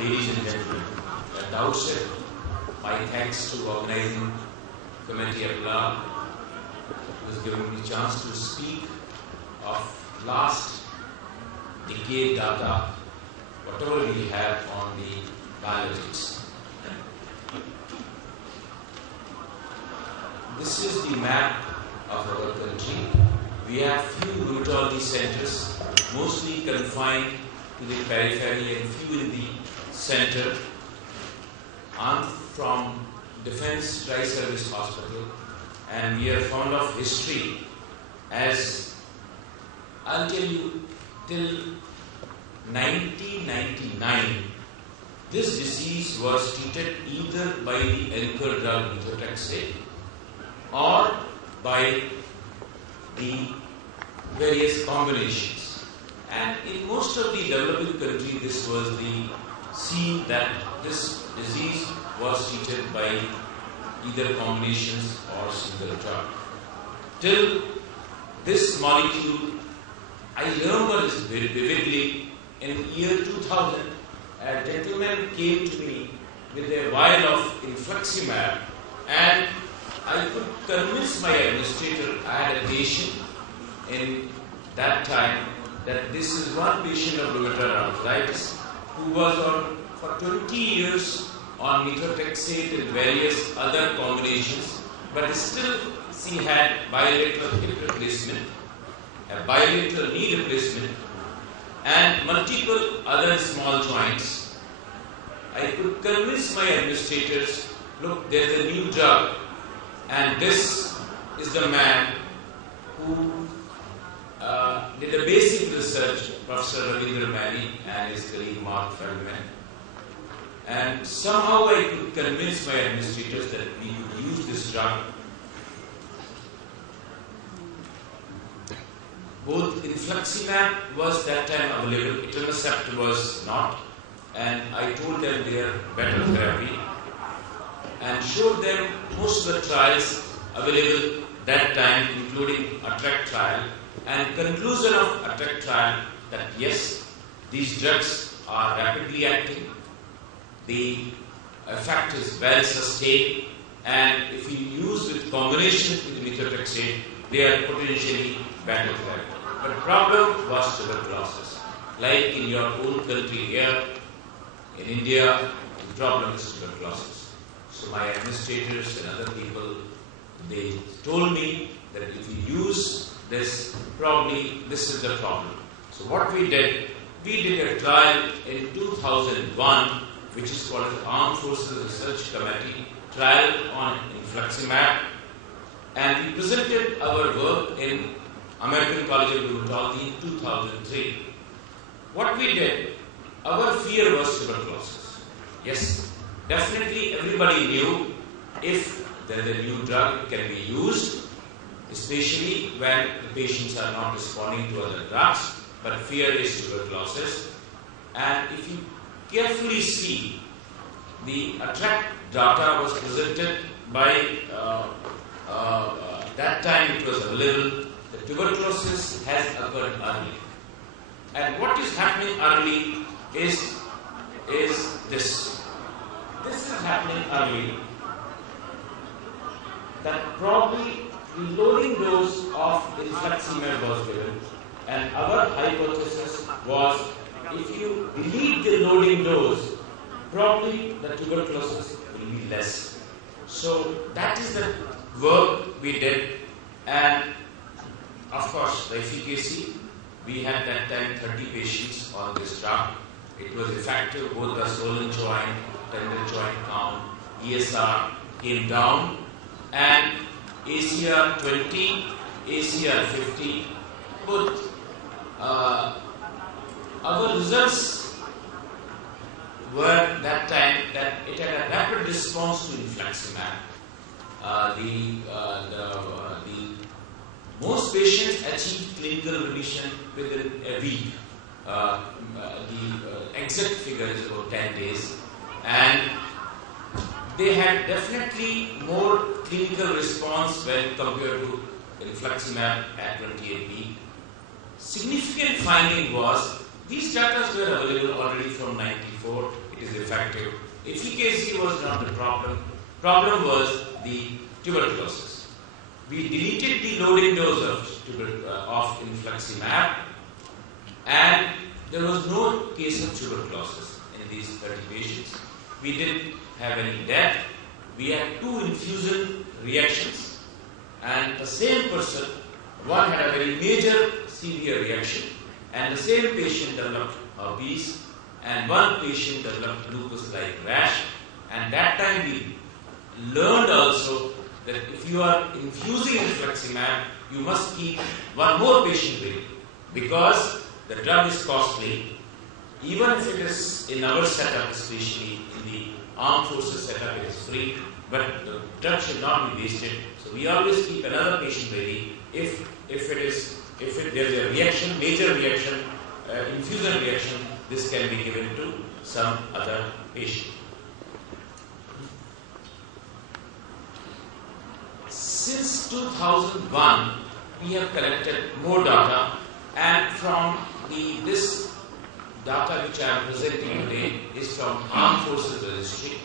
Ladies and gentlemen, at the outset, my thanks to organizing committee APLAR who has given me a chance to speak of last decade data, whatever we have on the biologics. This is the map of our country. We have few rheumatology centers, mostly confined to the periphery and few in the center. I'm from Defense Tri-Service Hospital, and we are fond of history, as I'll tell you, till 1999, this disease was treated either by the anchor drug methotrexate or by the various combinations. And in most of the developing countries, this was the scene that this disease was treated by either combinations or single drug. Till this molecule, I remember this very vividly. In year 2000, a gentleman came to me with a vial of Infliximab, and I could convince my administrator. I had a patient in that time that this is one patient of rheumatoid arthritis who was on for 20 years on methotrexate and various other combinations, but still she had bilateral hip replacement, a bilateral knee replacement, and multiple other small joints. I could convince my administrators, look, there's a new drug, and this is the man who did a basic research, Professor Ravindra Mani and his colleague Mark Feldman. And somehow I could convince my administrators that we could use this drug. Both Infliximab was that time available, etanercept was not, and I told them they are better therapy and showed them most of the trials available that time, including ATTRACT trial, and conclusion of ATTRACT trial that yes, these drugs are rapidly acting, the effect is well sustained, and if you use with combination with methotrexate, they are potentially better therapy. But the problem was tuberculosis. Like in your own country here, in India, the problem is tuberculosis. So my administrators and other people, they told me that if you use this, probably this is the problem. So what we did a trial in 2001, which is called the Armed Forces Research Committee trial on Infliximab, and we presented our work in American College of Rheumatology in 2003. What we did, our fear was tuberculosis. Yes, definitely everybody knew if there is a new drug, it can be used, especially when the patients are not responding to other drugs, but fear is tuberculosis. And if you carefully see, the ATTRACT data was presented by, that time it was available. The tuberculosis has occurred early. And what is happening early is this. This is happening early, that probably the loading dose of Infliximab was given, and our hypothesis was if you delete the loading dose, probably the tuberculosis will be less. So that is the work we did, and of course the efficacy, we had that time 30 patients on this drug. It was effective, both the swollen joint, tender joint count, ESR came down, and ACR 20, ACR 50, both our results were that time that it had a rapid response to Infliximab. Most patients achieved clinical remission within a week. The exact figure is about 10 days, and they had definitely more clinical response when compared to Infliximab at 28 weeks. Significant finding was these data were available already from 94. It is effective. Efficacy was not the problem. Problem was the tuberculosis. We deleted the loading dose of Infliximab, and there was no case of tuberculosis in these 30 patients. We didn't have any death. We had 2 infusion reactions, and the same person, one had a very major severe reaction, and the same patient developed herpes, and one patient developed lupus-like rash. And that time we learned also that if you are infusing Infliximab, you must keep one more patient ready, because the drug is costly. Even if it is in our setup, especially in the armed forces setup, it is free, but the drug should not be wasted. So we always keep another patient ready if there is a reaction, major reaction, infusion reaction, this can be given to some other patient. Since 2001, we have collected more data, and from this data which I am presenting today is from Armed Forces Registry.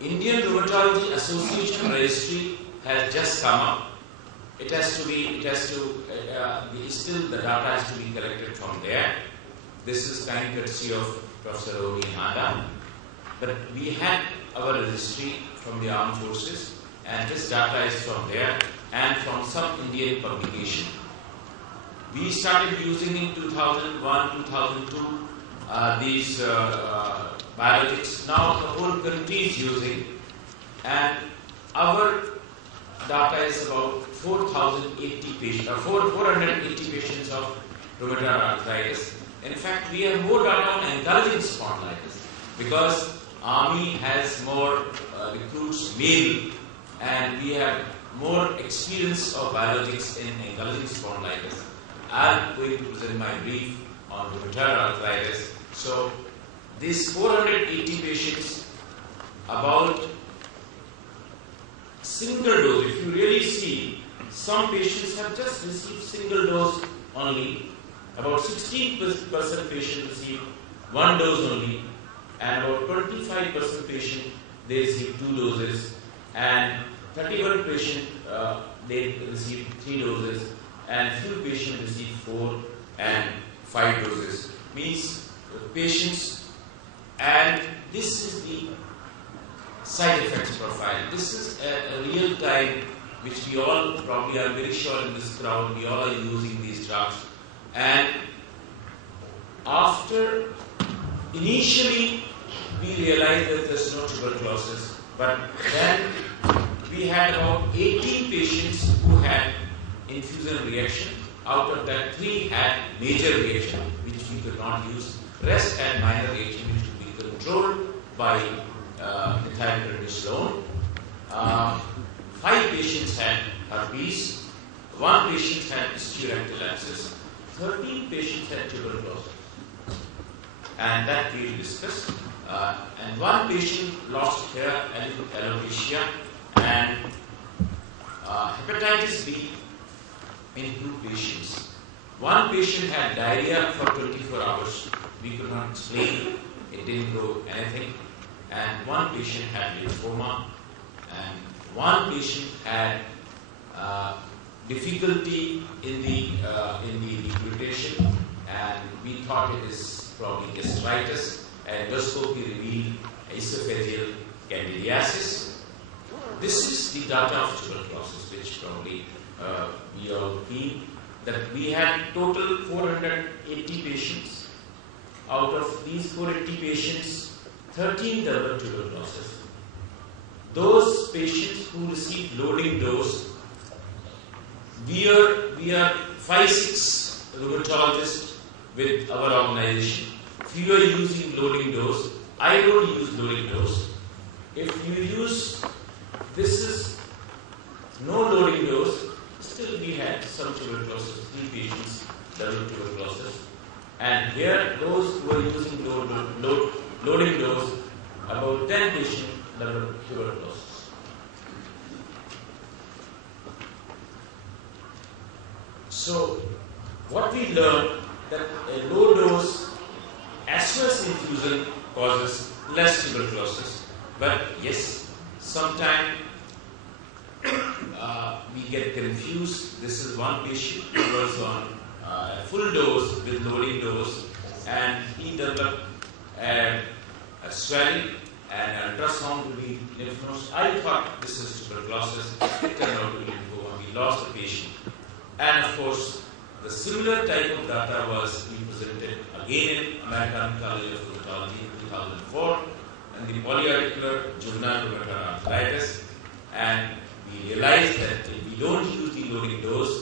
Indian Rheumatology Association Registry has just come up. The data has to be collected from there. This is kind courtesy of Professor Oni Handa. But we had our registry from the Armed Forces, and this data is from there and from some Indian publication. We started using in 2001, 2002 these biologics. Now the whole country is using, and our data is about 480 patients of rheumatoid arthritis. In fact, we have more data on ankylosing spondylitis because Army has more recruits male, and we have more experience of biologics in ankylosing spondylitis. I'm going to present my brief on rheumatoid arthritis. So, these 480 patients, about single dose. If you really see, some patients have just received single dose only. About 16% patient received 1 dose only, and about 25% patient they received 2 doses, and 31 patient they received 3 doses, and few patients received 4 and 5 doses. Means patients, and this is the side effects profile. This is a real time which we all probably are very sure in this crowd, we all are using these drugs. And after initially we realized that there's no tuberculosis, but then we had about 18 patients who had infusion reaction. Out of that, 3 had major reaction, which we could not use. Rest had minor reaction, which could be controlled by methylprednisolone. 5 patients had herpes. 1 patient had steroidal abscess. 13 patients had tuberculosis. And that we will discuss. And 1 patient lost hair and alopecia, and hepatitis B in 2 patients. 1 patient had diarrhea for 24 hours. We could not explain. It didn't grow anything. And 1 patient had lymphoma. And 1 patient had difficulty in the deglutition, and we thought it is probably gastritis. Endoscopy revealed esophageal candidiasis. This is the data of tuberculosis, which probably we all feel that we had total 480 patients. Out of these 480 patients, 13 developed tuberculosis. Those patients who received loading dose, we are 5-6 rheumatologists with our organization. If you are using loading dose, I don't use loading dose. If you use, this is no loading dose, still we had some tuberculosis, 3 patients developed tuberculosis. And here, those who are using loading dose, about 10 patients developed tuberculosis. So, what we learned that a low dose SOS infusion causes less tuberculosis. But yes, sometimes we get confused. This is one patient who was on a full dose with loading dose, and he developed a swelling and ultrasound to be lymph nodes. I thought this is tuberculosis. It turned out to be lymphoma. We lost the patient. And of course, the similar type of data was presented again in American College of Rheumatology in 2004 and the polyarticular juvenile rheumatoid arthritis. And we realized that if we don't use the loading dose,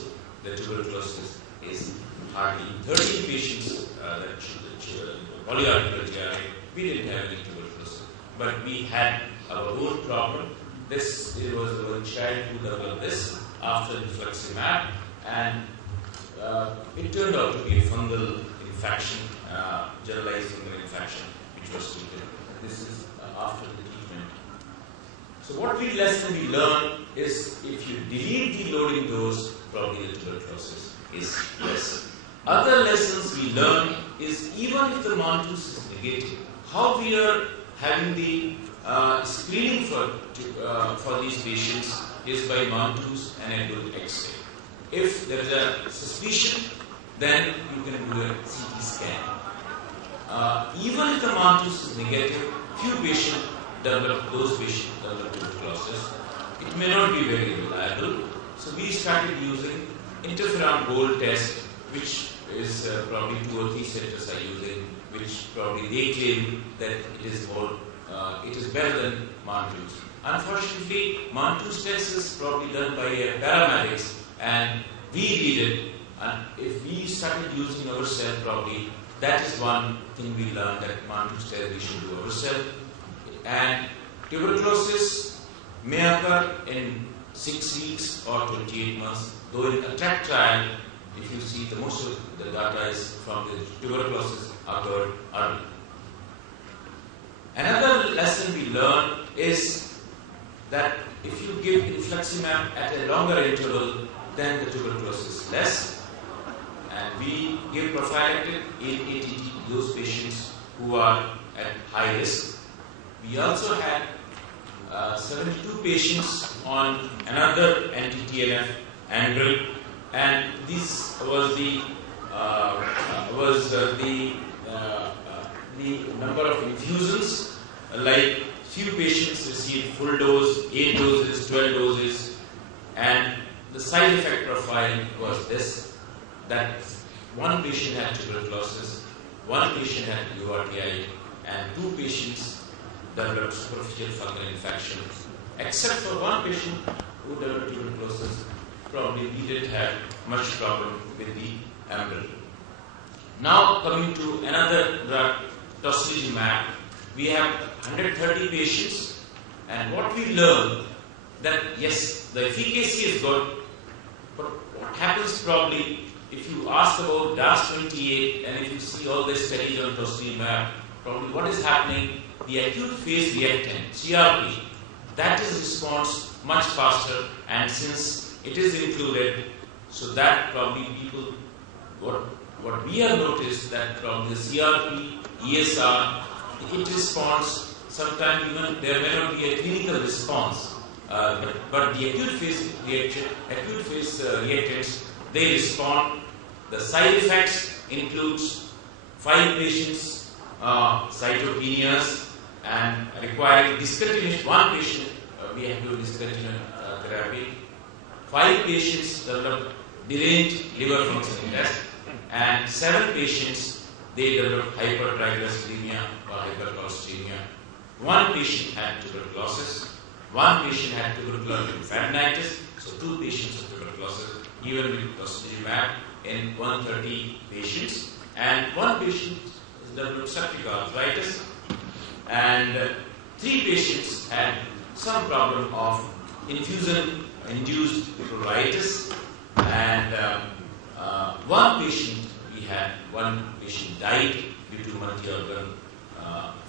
the tuberculosis is hardly 13 patients that polyarticular GRA. We didn't have any tuberculosis, but we had our own problem. It was our child who developed this after Infliximab, and it turned out to be a fungal infection, generalized fungal infection, which was treated. This is after the treatment. So what lesson we learn is if you delete the loading dose, probably the tuberculosis is less. Other lessons we learn is even if the Mantoux is negative, how we are having the screening for these patients is by Mantoux and a good X-ray. If there is a suspicion, then you can do a CT scan. Even if the Mantoux is negative, few patients develop tuberculosis. It may not be very reliable. So we started using interferon gold test, which is probably 2 or 3 centers are using, which probably they claim that it is more, it is better than Mantoux. Unfortunately, Mantoux test is probably done by paramedics, and we did it. And if we started using ourselves probably, that is one thing we learned, that Mantoux test we should do ourselves. And tuberculosis may occur in 6 weeks or 28 months, though in ATTACK trial, if you see the most of the data is from the tuberculosis occurred early. Another lesson we learn is that if you give Infliximab at a longer interval, then the tuberculosis is less. And we give prophylactic ATT to those patients who are at high risk. We also had 72 patients on another Anti TNF angle, and this was the number of infusions. Like few patients received full dose, 8 doses, 12 doses, and the side effect profile was this: that one patient had tuberculosis, one patient had URTI, and 2 patients developed superficial fungal infection. Except for one patient who developed tuberculosis, probably we didn't have much problem with the amble. Now coming to another drug, tocilizumab, we have 130 patients, and what we learned that yes, the efficacy is good, but what happens probably if you ask about DAS28 and if you see all the studies on tocilizumab, probably what is happening, the acute phase reactant, CRP, that is response much faster, and since it is included, so that probably people, what we have noticed that probably the CRP, ESR, it responds, sometimes even there may not be a clinical response, but the acute phase reactants, they respond. The side effects includes 5 patients, cytopenias, and requiring discontinuation. 1 patient, we have to discontinue therapy. 5 patients developed deranged liver function test, and 7 patients, they developed hypertriglyceridemia or hypercholesterolemia. 1 patient had tuberculosis, 1 patient had tubercular lymphadenitis, so 2 patients of tuberculosis, even with tocilizumab in 130 patients, and 1 patient developed septic arthritis, and 3 patients had some problem of infusion-induced pruritus, and 1 patient, we had 1 patient died due to multi-organ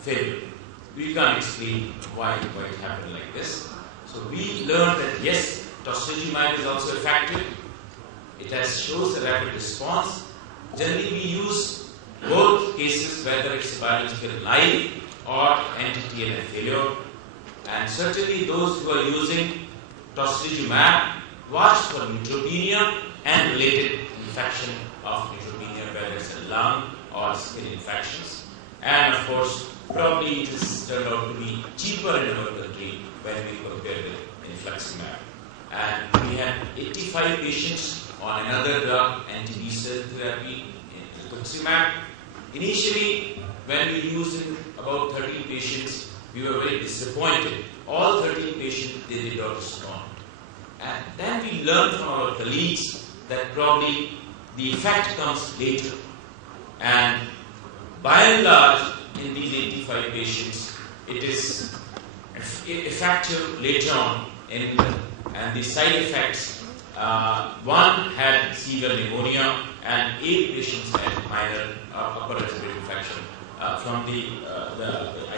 failure. We can't explain why it happened like this. So we learned that yes, tocilizumab is also effective. It shows a rapid response. Generally we use both cases, whether it's biological naive or Anti TNF failure. And certainly those who are using tocilizumab, watch for neutropenia and related infection of neutropenia, whether it's a lung or skin infections. And of course, probably it has turned out to be cheaper in our country when we compare with Infliximab. And we had 85 patients on another drug, anti-B-cell therapy, Infliximab. Initially, when we used in about 13 patients, we were very disappointed. All 13 patients, they did not respond. And then we learned from our colleagues that probably the effect comes later. And by and large, in these 85 patients, it is effective later on. And the side effects, one had severe pneumonia and 8 patients had minor upper respiratory infection. I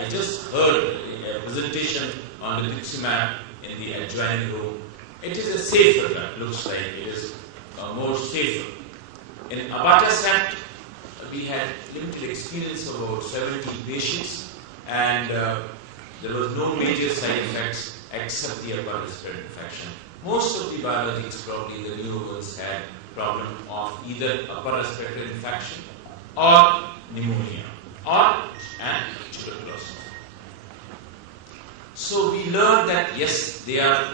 just heard a presentation on Infliximab in the adjoining room. It is a safer drug, looks like it is more safer. In abatacept, we had limited experience of about 70 patients, and there was no major side effects except the upper respiratory infection. Most of the biologics, probably the newer ones, had problem of either upper respiratory infection or pneumonia and tuberculosis. So we learned that yes, they are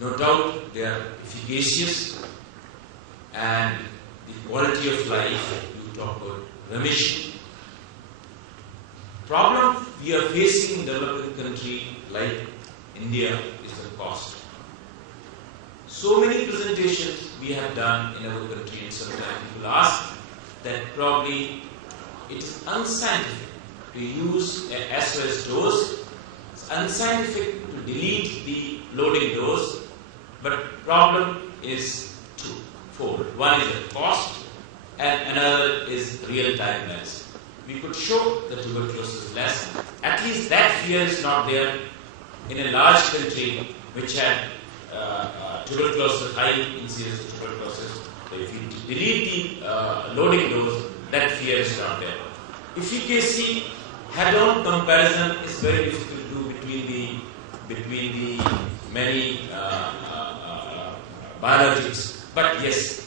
no doubt they are efficacious, and the quality of life, you talk about remission. Problem we are facing in developing country like India is the cost. So many presentations we have done in our country, and sometimes people ask that probably it is unscientific to use a SOS dose. It's unscientific to delete the loading dose, but problem is twofold. One is the cost, and another is real-time medicine. We could show the tuberculosis less. At least that fear is not there in a large country which had tuberculosis, high incidence of tuberculosis. So if you delete the loading dose, that fear is not there. Efficacy, head-on comparison is very difficult to do between the many biologics. But yes,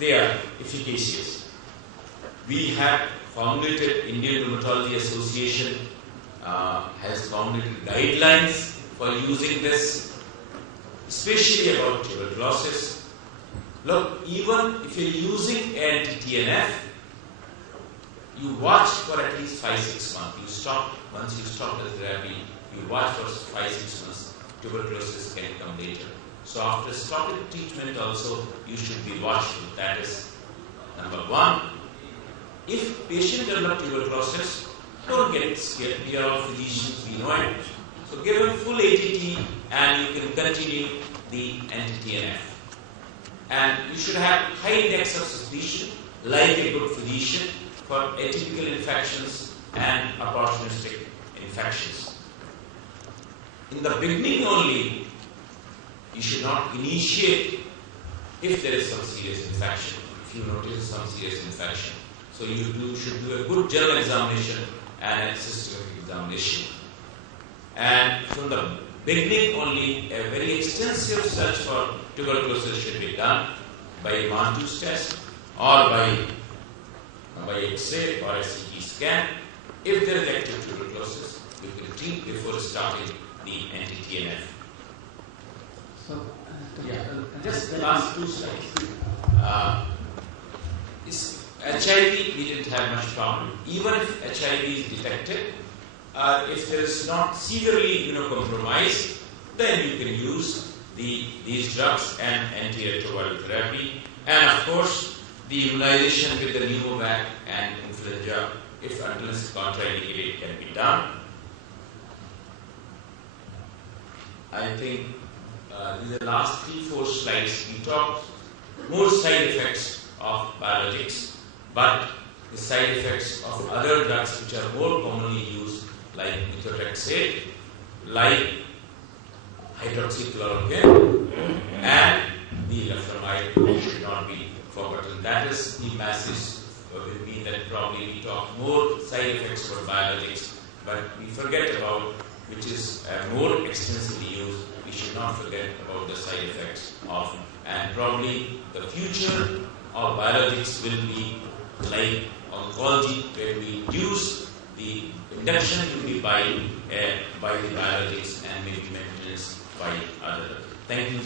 they are efficacious. We have formulated, Indian Rheumatology Association has formulated guidelines for using this, especially about tuberculosis. Look, even if you're using Anti TNF, you watch for at least 5-6 months. Once you stop the therapy, you watch for 5-6 months. Tuberculosis can come later. So after stopping treatment also, you should be watchful. That is number one. If patient develop tuberculosis, don't get scared. We are all physicians, we know it. So give him full ATT and you can continue the anti-TNF. And you should have high index of suspicion, like a good physician, for atypical infections and opportunistic infections. In the beginning only, you should not initiate if there is some serious infection, if you notice some serious infection. So you should do a good general examination and a systematic examination. And from the beginning only, a very extensive search for tuberculosis should be done by a Mantoux test or by X-ray or a CT scan. If there is active tuberculosis, you can treat before starting the Anti TNF. So, just the last 2 slides. HIV, we didn't have much problem. Even if HIV is detected, if there is not severely immunocompromised, then you can use these drugs and antiretroviral therapy. And of course, the immunization with the pneumovac and influenza, if unless contraindicated, can be done. I think in the last 3-4 slides, we talked more side effects of biologics, but the side effects of other drugs which are more commonly used, like methotrexate, like hydroxychloroquine, and the leflunomide should not be forgotten. That is the message with me that probably we talk more side effects about biologics, but we forget about which is more extensively used. We should not forget about the side effects of, and probably the future of biologics will be like oncology, where we use the induction will be by the biologics and maybe maintenance by other. Thank you.